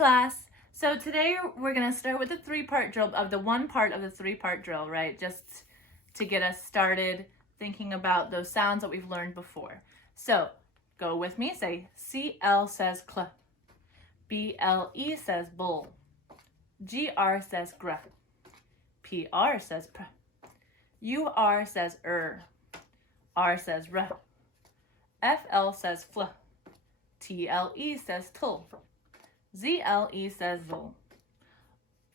class. So today we're going to start with the three-part drill, of the one part of the three-part drill, right? Just to get us started thinking about those sounds that we've learned before. So go with me. Say CL says cl. BLE says bull. GR says gr. PR says pr. UR says R says r. FL says fl. TLE says tull. ZLE says zul.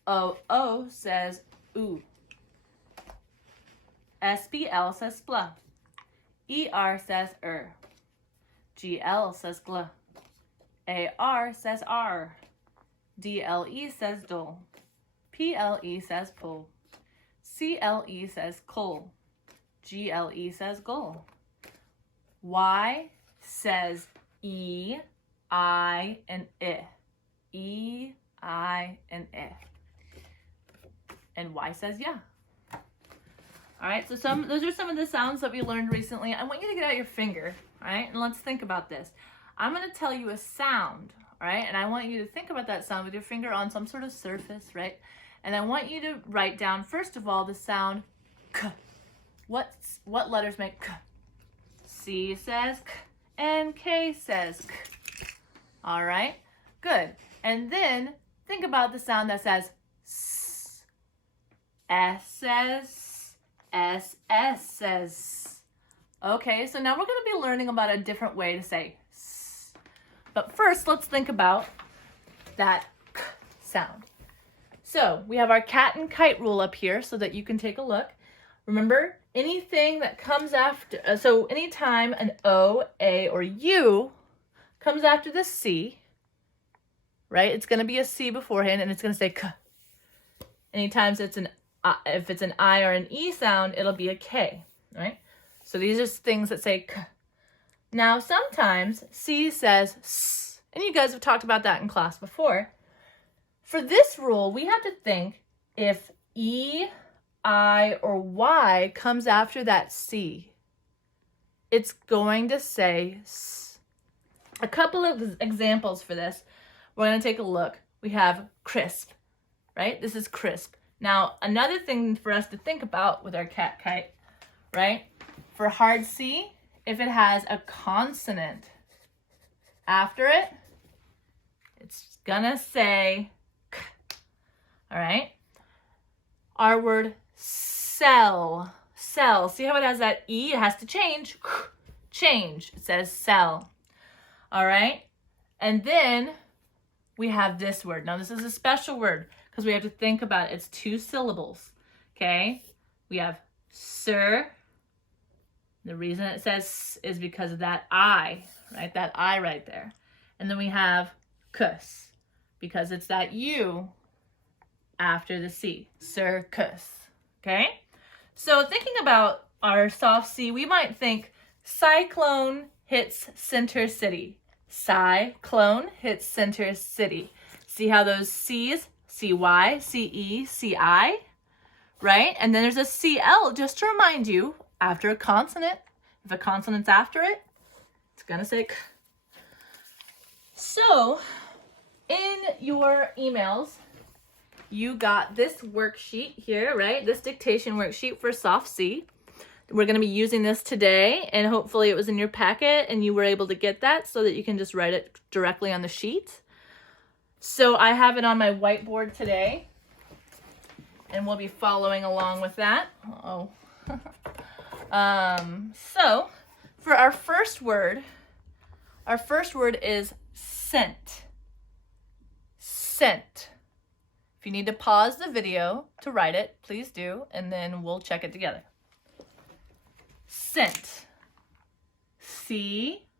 OO says oo. SPL says spla. ER says GL says gl. AR says R. DLE says dul. PLE says pull. CLE says cull. GLE says gull. Y says E, I, and I. E, I, and I. And Y says yeah. All right, so those are some of the sounds that we learned recently. I want you to get out your finger, all right? And let's think about this. I'm going to tell you a sound, all right? And I want you to think about that sound with your finger on some sort of surface, right? And I want you to write down, first of all, the sound k. What letters make k? C says k, and K says k. All right, good. And then think about the sound that says s. S says S, S says s. Okay, so now we're going to be learning about a different way to say s. But first, let's think about that k sound. So we have our cat and kite rule up here so that you can take a look. Remember, anything that comes after, so anytime an O, A, or U comes after the C, right? It's going to be a C beforehand, and it's going to say k. Anytime if it's an I or an E sound, it'll be a K, right? So these are things that say k. Now, sometimes C says s, and you guys have talked about that in class before. For this rule, we have to think if E, I, or Y comes after that C, it's going to say s. A couple of examples for this. We're going to take a look. We have crisp, right? This is crisp. Now, another thing for us to think about with our cat kite, right? For hard C, if it has a consonant after it, it's gonna say k. All right? Our word sell. Sell. See how it has that E? It has to change. Change. It says sell. All right? And then we have this word. Now, this is a special word because we have to think about it. It's 2 syllables. Okay? We have sir. The reason it says s is because of that I, right? That I right there. And then we have kus because it's that U after the C. Circus. Okay? So thinking about our soft C, we might think cyclone hits center city. Cyclone hits center city. See how those C's, CY, CE, CI, right? And then there's a CL, just to remind you, after a consonant. If a consonant's after it, it's gonna say k. So, in your emails, you got this worksheet here, right? This dictation worksheet for soft C. We're going to be using this today, and hopefully it was in your packet and you were able to get that so that you can just write it directly on the sheet. So I have it on my whiteboard today, and we'll be following along with that. Uh-oh. So for our first word is scent. Scent. If you need to pause the video to write it, please do, and then we'll check it together. Scent. C-E-N-T.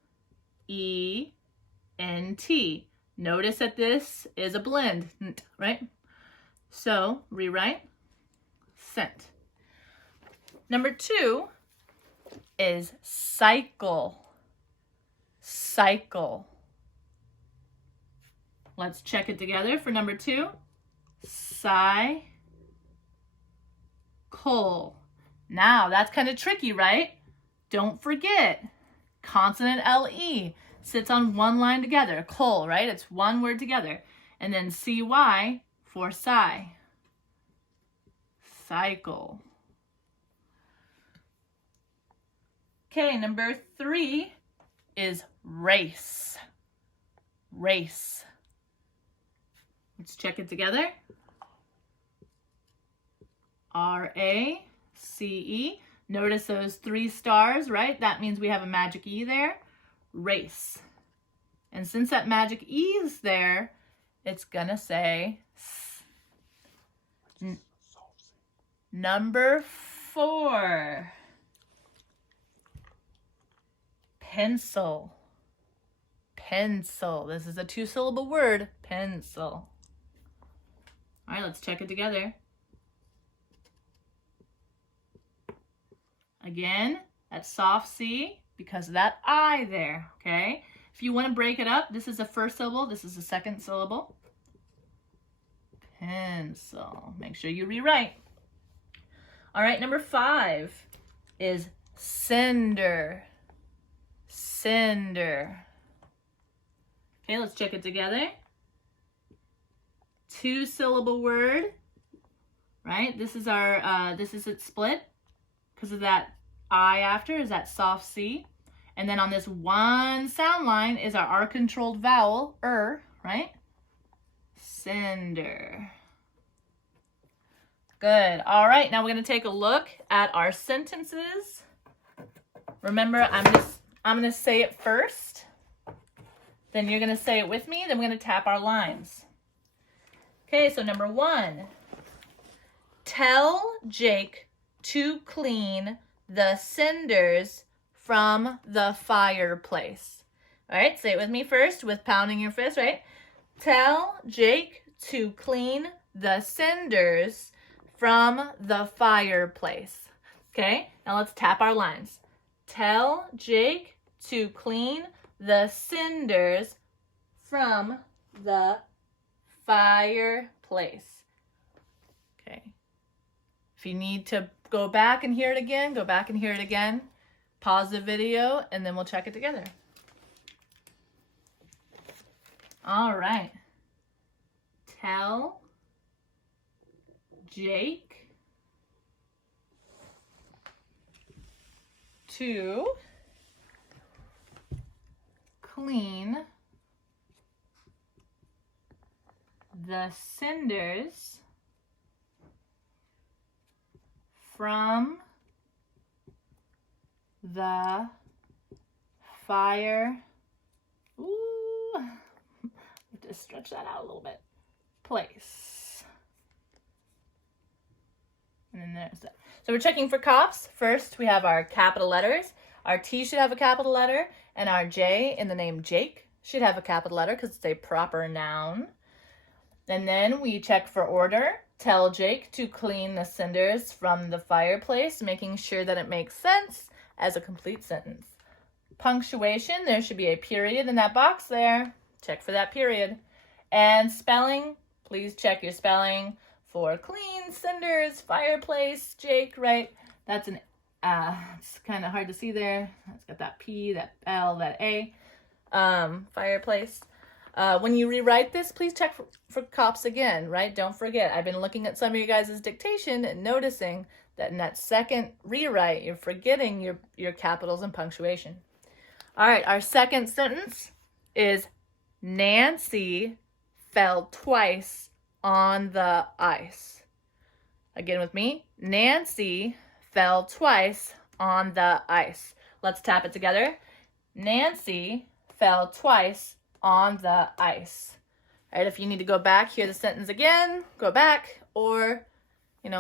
Notice that this is a blend, right? So, rewrite. Scent. Number 2 is cycle. Cycle. Let's check it together for number 2. Cycle. Now, that's kind of tricky, right? Don't forget, consonant LE sits on one line together. Col, right? It's one word together. And then CY for sigh. Cycle. Okay, number 3 is race. Race. Let's check it together. R-A-C-E. Notice those 3 stars, right? That means we have a magic E there. Race. And since that magic E is there, it's gonna say number 4. Pencil. Pencil. This is a 2-syllable word. Pencil. All right, let's check it together. Again, that soft C because of that I there, okay? If you want to break it up, this is the first syllable, this is the second syllable. Pencil. Make sure you rewrite. All right, number 5 is cinder. Cinder. Okay, let's check it together. 2-syllable word, right? This is our, this is its split because of that I after is that soft C. And then on this one sound line is our R-controlled vowel, right? Cinder. Good. All right, now we're going to take a look at our sentences. Remember, I'm going to say it first. Then you're going to say it with me. Then we're going to tap our lines. Okay, so number 1. Tell Jake to clean the cinders from the fireplace. All right, say it with me first with pounding your fist, right? Tell Jake to clean the cinders from the fireplace. Okay, now let's tap our lines. Tell Jake to clean the cinders from the fireplace. Okay. If you need to go back and hear it again, go back and hear it again. Pause the video and then we'll check it together. All right. Tell Jake to clean the cinders from the fire. Ooh, I have to stretch that out a little bit. Place. And then there's that. So we're checking for cops. First, we have our capital letters. Our T should have a capital letter, and our J in the name Jake should have a capital letter because it's a proper noun. And then we check for order. Tell Jake to clean the cinders from the fireplace, making sure that it makes sense as a complete sentence. Punctuation, there should be a period in that box there. Check for that period. And spelling, please check your spelling for clean, cinders, fireplace, Jake, right? That's an, it's kind of hard to see there. It's got that P, that L, that A, fireplace. When you rewrite this, please check for cops again, right? Don't forget, I've been looking at some of you guys' dictation and noticing that in that second rewrite, you're forgetting your capitals and punctuation. All right, our second sentence is Nancy fell twice on the ice. Again with me, Nancy fell twice on the ice. Let's tap it together. Nancy fell twice on the ice. All right, if you need to go back, hear the sentence again, go back, or,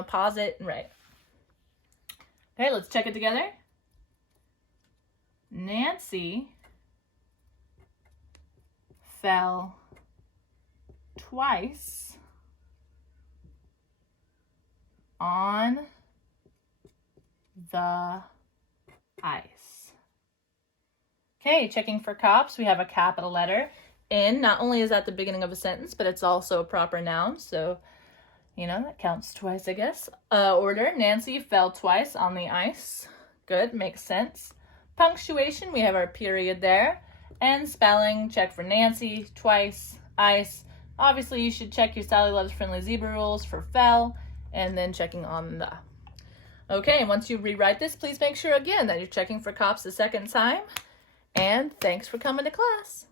pause it and write. Okay, let's check it together. Nancy fell twice on the ice. Okay, checking for cops, we have a capital letter. N, not only is that the beginning of a sentence, but it's also a proper noun, so, that counts twice, I guess. Order, Nancy fell twice on the ice. Good, makes sense. Punctuation, we have our period there. And spelling, check for Nancy, twice, ice, Obviously, you should check your Sally Loves Friendly Zebra rules for fell, and then checking on the. Okay, once you rewrite this, please make sure again that you're checking for cops the second time. And thanks for coming to class.